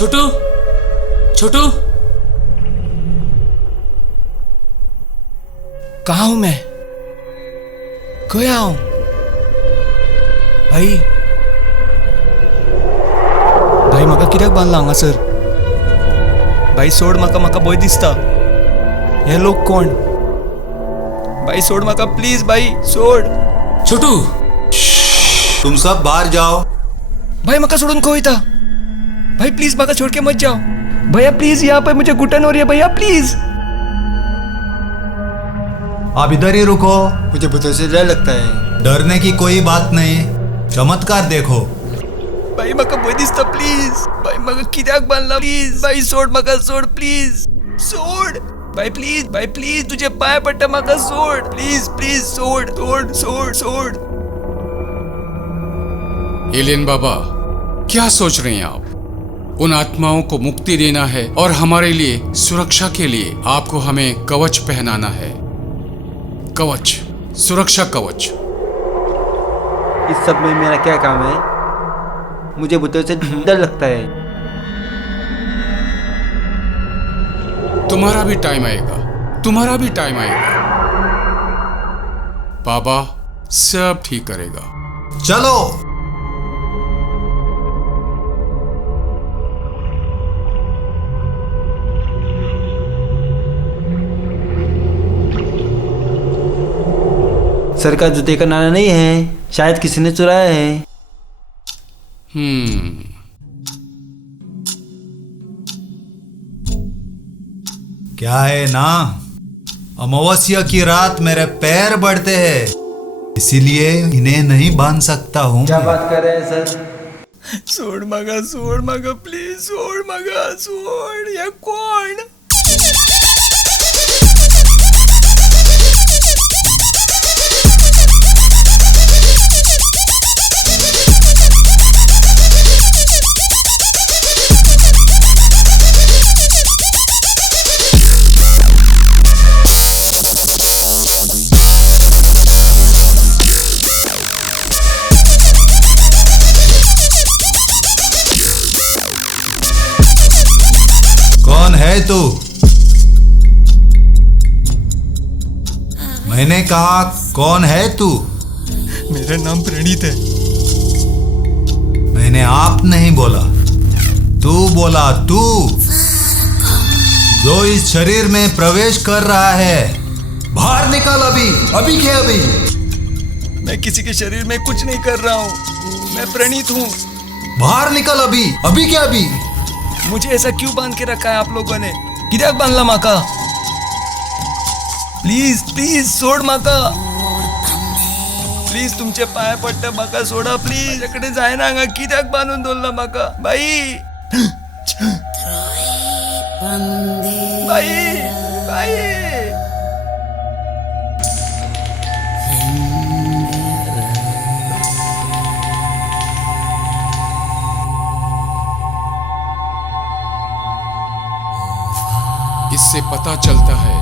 छोटू, छोटू, कहाँ हूं मैं? खोया हूं भाई। भाई म्हाका कित्याक बांदला हांगासर? भाई सोड म्हाका, म्हाका भंय दिसता. हे लोक कोण? भाई सोड म्हाका प्लीज, भाई सोड. छोटू, तुम सब बाहर जाओ. भाई म्हाका सोडून खंय वयता? भाई प्लीज म्हाका छोड़ के मत जाओ. भैया प्लीज, यहाँ पे मुझे घुटन हो रही है भैया, प्लीज. आप इधर ही रुको. मुझे भूतों से डर लगता है. डरने की कोई बात नहीं. चमत्कार देखो. भाई म्हाका भंय दिसता, प्लीज. भाई म्हाका कित्याक बांदला? प्लीज भाई सोड, म्हाका सोड प्लीज. सोड भाई प्लीज, तुझे पाय पडटा, म्हाका सोड प्लीज, प्लीज सोड, सोड, सोड, सोड. एलियन बाबा, क्या सोच रहे हैं आप? उन आत्माओं को मुक्ति देना है और हमारे लिए सुरक्षा के लिए आपको हमें कवच पहनाना है. कवच, सुरक्षा कवच. इस सब में मेरा क्या काम है? मुझे भूतों से डर लगता है. तुम्हारा भी टाइम आएगा, तुम्हारा भी टाइम आएगा. बाबा सब ठीक करेगा. चलो. सर का जूते का नाना नहीं है, शायद किसी ने चुराया है. क्या है ना, अमावस्या की रात मेरे पैर बढ़ते हैं, इसीलिए इन्हें नहीं बांध सकता हूँ. क्या बात कर रहे हैं सर? सोड म्हाका प्लीज, सोड म्हाका, सोड. हे कोण? कौन है तू? मैंने कहा कौन है तू? मेरा नाम प्रणीत है. मैंने आप नहीं बोला, तू बोला. तू जो इस शरीर में प्रवेश कर रहा है, बाहर निकल अभी. अभी के अभी. मैं किसी के शरीर में कुछ नहीं कर रहा हूँ. मैं प्रणीत हूँ. बाहर निकल अभी. अभी के अभी. मुझे ऐसा क्यों बांध के रखा है आप लोगों ने? कित्याक बांधला म्हाका? प्लीज प्लीज सोड म्हाका. प्लीज तुमचे पाय पडटा, म्हाका सोडा प्लीज. माझ्याकडे जायना हांगा. कित्याक बांधून दवरला म्हाका? By by by. इससे पता चलता है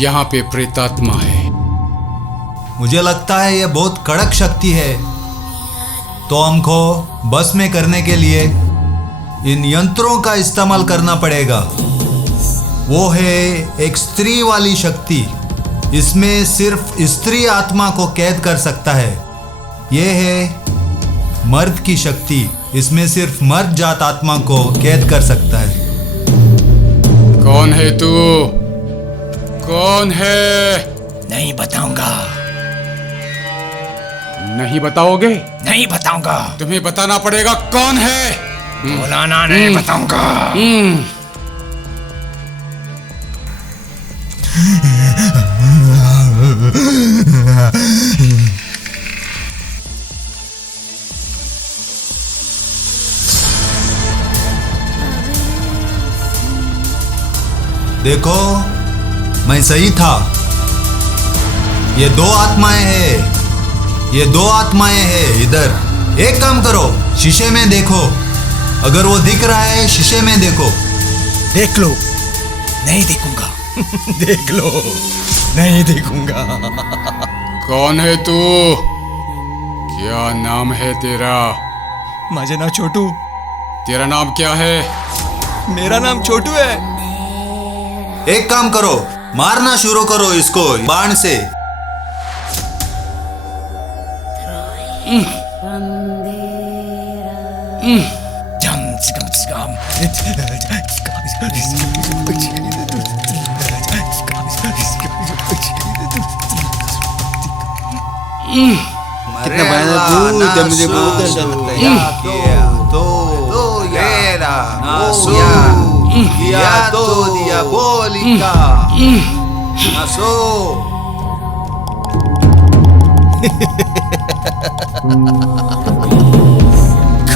यहाँ पे प्रेतात्मा है. मुझे लगता है ये बहुत कड़क शक्ति है, तो हमको बस में करने के लिए इन यंत्रों का इस्तेमाल करना पड़ेगा. वो है एक स्त्री वाली शक्ति. इसमें सिर्फ स्त्री आत्मा को कैद कर सकता है. ये है मर्द की शक्ति. इसमें सिर्फ मर्द जात आत्मा को कैद कर सकता है. कौन है तू? कौन है? नहीं बताऊंगा. नहीं बताओगे? नहीं बताऊंगा. तुम्हें बताना पड़ेगा कौन है. बुलाना नहीं बताऊंगा. देखो, मैं सही था. ये दो आत्माएं हैं. ये दो आत्माएं हैं इधर. एक काम करो, शीशे में देखो. अगर वो दिख रहा है, शीशे में देखो. देख लो. नहीं देखूंगा. देख लो. नहीं देखूंगा. कौन है तू? क्या नाम है तेरा? माझे नाव छोटू. तेरा नाम क्या है? मेरा नाम छोटू है। एक काम करो, मारना शुरू करो इसको बाण से। कितना भयानक भूत है, मुझे बहुत डर लगता है। diabólica. Naso.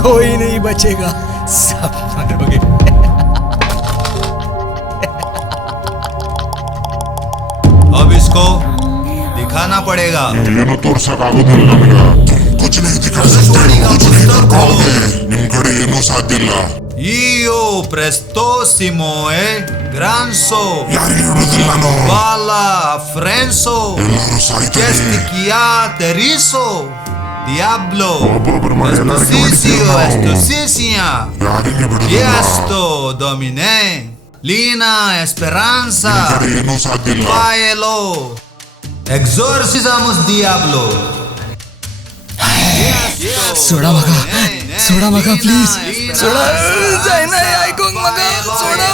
कोई नहीं बचेगा, सब मरोगे। अब इसको दिखाना पड़ेगा। ये no torsacagono namiga. कुछ नहीं दिखा सकते हो, कुछ नहीं कर पाओगे। निम्कड़े ये no सादिल्ला. Io prestosimo granso यार ये उड़दिल्ला no. bala frenso Ellaro saitare. gestichiateriso diablo Babba estosisio estosisia यार ये बड़दिल्ला. Gesto domine lina esperanza निम्कड़े ये no सादिल्ला. Faelo exorcizamos diablo soda मगा, सोडा मगा प्लीज, सोडा जाए ना आइकोंग मगा, सोडा,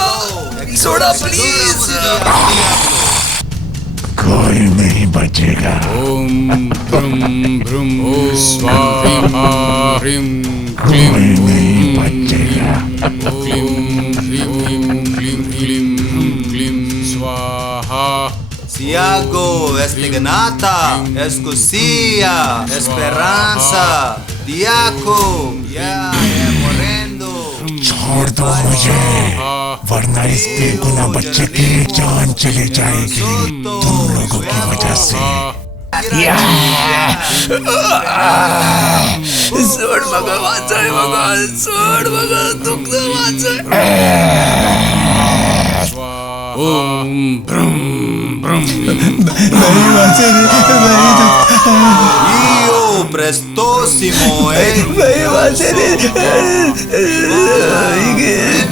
सोडा प्लीज। कोई नहीं बचेगा. ओम ब्रह्म ब्रह्म स्वाहा ह्रीं कोई क्लीं नहीं बचेगा. क्लीं ह्रीं क्लीं क्लीं क्लीं स्वाहा Siago, estignata, escusia, esperanza, diaco, ya, morendo. छोड़ दो मुझे, वरना इस बेगुनाह बच्चे की जान चली जाएगी तुम लोगों की वजह से. सोड मगा वाचाय मगा, सोड मगा दुख वाचाय। ओम ब्रह्म ब्रह्म Io prestosimo भाई वाचाय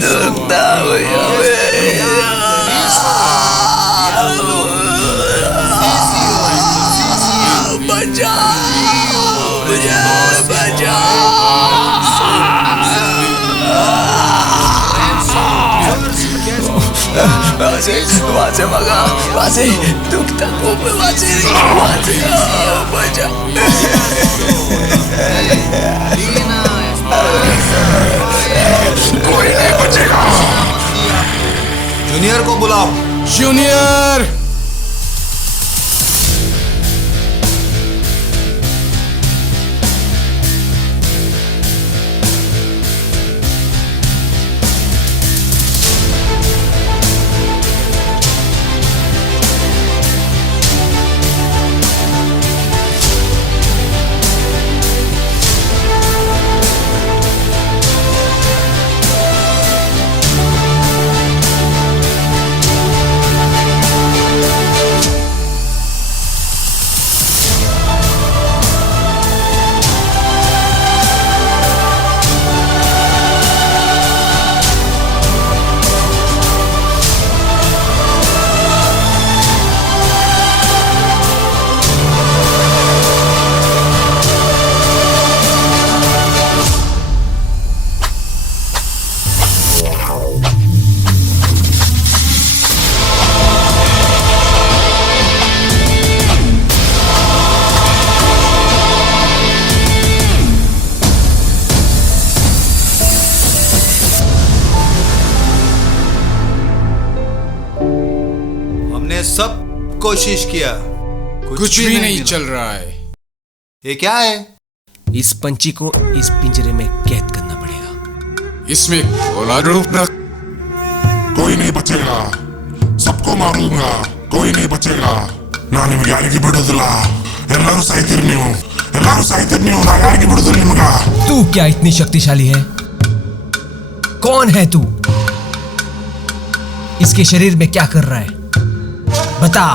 दुखता बचा, मुझे बचा। वाचे मगा, वाचे दुखता खूप, वाचे बचा। कोई नहीं बचेगा. जूनियर को बुलाओ. जूनियर हमने सब कोशिश किया, कुछ भी नहीं चल रहा है. ये क्या है? इस पंछी को इस पिंजरे में कैद करना पड़ेगा। इसमें गोला रूप रख. कोई नहीं बचेगा. सबको मारूंगा. कोई नहीं बचेगा. ನಾನು ನಿಮಗೆ ಯಾರಿಗೆ ಬಿಡೋದಿಲ್ಲ. ಎಲ್ಲರೂ ಸಾಯ್ತೀರಿ ನೀವು. ಎಲ್ಲರೂ ಸಾಯ್ತೀರಿ ನೀವು. ನಾನು ಯಾರಿಗೆ ಬಿಡೋದಿಲ್ಲ ನಿಮಗೆ. तू क्या इतनी शक्तिशाली है? कौन है तू? इसके शरीर में क्या कर रहा है? बता।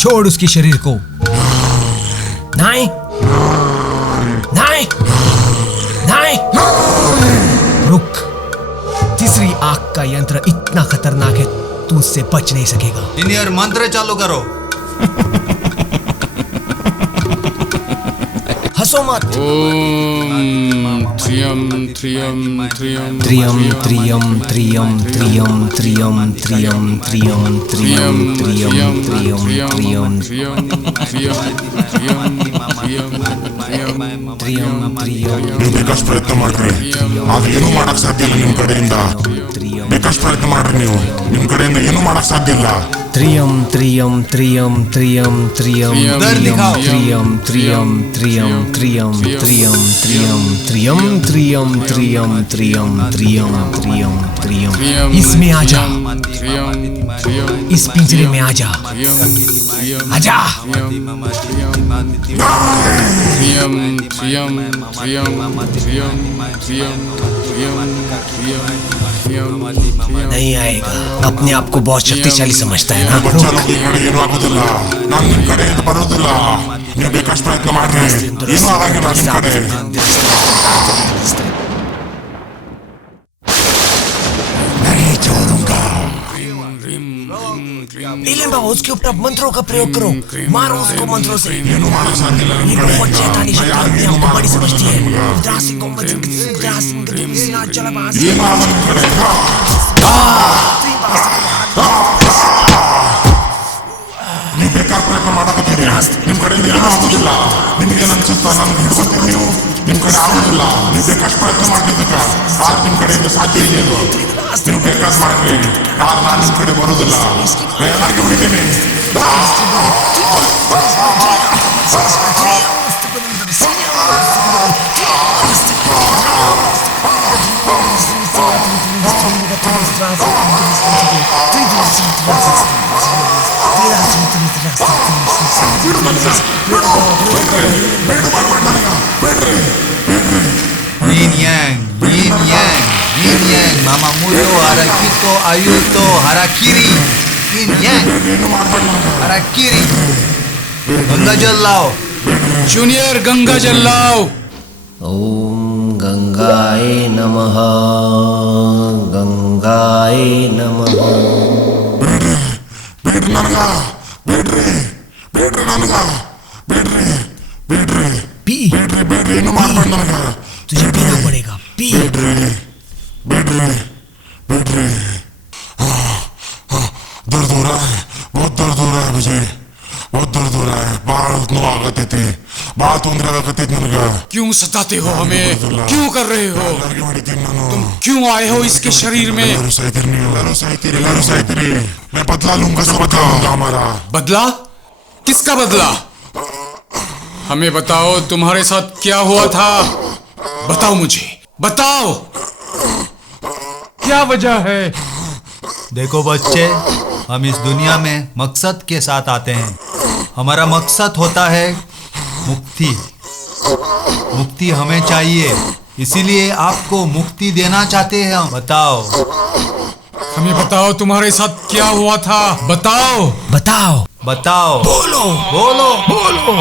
छोड़ उसकी शरीर को। नहीं, नहीं, नहीं। रुक। तीसरी आंख का यंत्र इतना खतरनाक है तू उससे बच नहीं सकेगा। इंजीनियर मंत्र चालू करो। हंसो मत। ओम त्रियम त्रियम त्रियम त्रियम त्रियम त्रियम त्रियम त्रियम त्रियम त्रियम त्रियम त्रियम त्रियम त्रियम त्रियम त्रियम ನೀವು ಬೇಕಷ್ಟು ಪ್ರಯತ್ನ ಮಾಡ್ರಿ, ಆದ್ರೆ ಏನೂ ಮಾಡಕ್ ಸಾಧ್ಯ ಇಲ್ಲ ನಿಮ್ ಕಡೆಯಿಂದ. ಬೇಕಷ್ಟು ಪ್ರಯತ್ನ ಮಾಡ್ರಿ, ನೀವು ನಿಮ್ ಕಡೆಯಿಂದ ಏನೂ ಮಾಡಕ್ ಸಾಧ್ಯ ಇಲ್ಲ. त्रियम त्रियम त्रियम त्रियम त्रियम उधर दिखाओ। त्रियम त्रियम त्रियम त्रियम त्रियम त्रियम त्रियम त्रियम त्रियम त्रियम त्रियम त्रियम त्रियम इसमें आ जा, इस पिंजरे में आ जा, आजा। नहीं आएगा, अपने आप को बहुत शक्तिशाली समझता है ना। ಬಚ್ಚಲು ಈ ಕಡೆ ಏನೂ ಆಗೋದಿಲ್ಲ, ನಾನು ನಿಮ್ ಕಡೆಯಿಂದ ಬರೋದಿಲ್ಲ. ನೀವು ಬೇಕಷ್ಟು ಪ್ರಯತ್ನ ಮಾಡ್ರಿ, ಏನೂ ಆಗಂಗಿಲ್ಲ ನಿಮ್ ಕಡೆ. नीलम बाबा, उसके ऊपर आप मंत्रों का प्रयोग करो, मारो उसको मंत्रों से। ಏನೂ ಮಾಡಕ್ ಸಾಧ್ಯ ಇಲ್ಲ ನಿಮ್ ये ಕಡೆಯಿಂದ. बहुत शैतानी शक्ति ಯಾರು अपने ಏನೂ आप को बड़ी ಮಾಡಕ್ समझती है। ಸಾಧ್ಯ ಇಲ್ಲ. उदासी को मत उदासी को चला बाहर। ಏನೂ ಆಗಲ್ಲ ನಿಮ್ ಕಡೆ. ನೀವು ಬೇಕಾದ ಪ್ರಯತ್ನ ಮಾಡಕತ್ತೀರಿ, ನಿಮ್ ಕಡೆಯಿಂದ ಏನೂ ಆಗೋದಿಲ್ಲ. ನಿಮ್ಗೇನ್ ಅನ್ಸುತ್ತಾ ನಾನು ಹಿಡ್ಕೊತೀನಿ, ನೀವು ನಿಮ್ ಕಡೆ ಆಗೋದಿಲ್ಲ. ನೀವು ಬೇಕಷ್ಟು ಪ್ರಯತ್ನ ಮಾಡ್ತಿದ್ದಕ್ಕ ಆದ್ರೆ ನಿಮ್ ಕಡೆಯಿಂದ ಸಾಧ್ಯ ಇಲ್ಲ ಇದು. ನೀವು ಬೇಕಾದ ಮಾಡ್ರಿ, ಆದ್ರೆ ನಾನು ನಿಮ್ ಕಡೆ ಬರೋದಿಲ್ಲ. ಎಲ್ಲರಿಗೂ ಹೊಡಿತೀನಿ. Yin yang, yin yang, yin yang. Mama muyo harakito ayuto harakiri. Yin yang, harakiri. Ganga जल लाओ। जूनियर गंगा जल लाओ। ओम गंगाय नमः, गंगाय नमः। ಬೇಡ್ರಿ ನನಗ, ಬೇಡ್ರಿ ಬೇಡ್ರಿ ನನಗ, ಬೇಡ್ರಿ ಬೇಡ್ರಿ पी, ಬೇಡ್ರಿ ಬೇಡ್ರಿ ಏನು ಮಾಡ್ಬೇಡ ನನಗ. तुझे पीना पड़ेगा, पी। ಬೇಡ್ರಿ ಬೇಡ್ರಿ ಬೇಡ್ರಿ. दर्द हो रहा है, बहुत दर्द हो रहा है मुझे, बहुत दर्द हो रहा है. ಭಾಳ ನೋವು ಆಗತೈತಿ, ಭಾಳ ತೊಂದರೆ ಆಗತೈತಿ ನನಗ. क्यों सताते हो हमें, क्यों कर रहे हो, ಎಲ್ಲರಿಗೂ ಹೊಡಿತೀನಿ ನಾನು. क्यों आए हो इसके शरीर में। ಎಲ್ಲರೂ ಸಾಯ್ತೀರಿ ನೀವು, ಎಲ್ಲರೂ ಸಾಯ್ತೀರಿ, ಎಲ್ಲರೂ ಸಾಯ್ತೀರಿ. मैं बदला लूंगा, सब बदला लूंगा हमारा. बदला? किसका बदला? हमें बताओ तुम्हारे साथ क्या हुआ था, बताओ मुझे, बताओ क्या वजह है। देखो बच्चे, हम इस दुनिया में मकसद के साथ आते हैं। हमारा मकसद होता है मुक्ति। मुक्ति हमें चाहिए, इसीलिए आपको मुक्ति देना चाहते हैं हम। बताओ, हमें बताओ तुम्हारे साथ क्या हुआ था, बताओ। बताओ, बताओ, बोलो, बोलो। बोलो।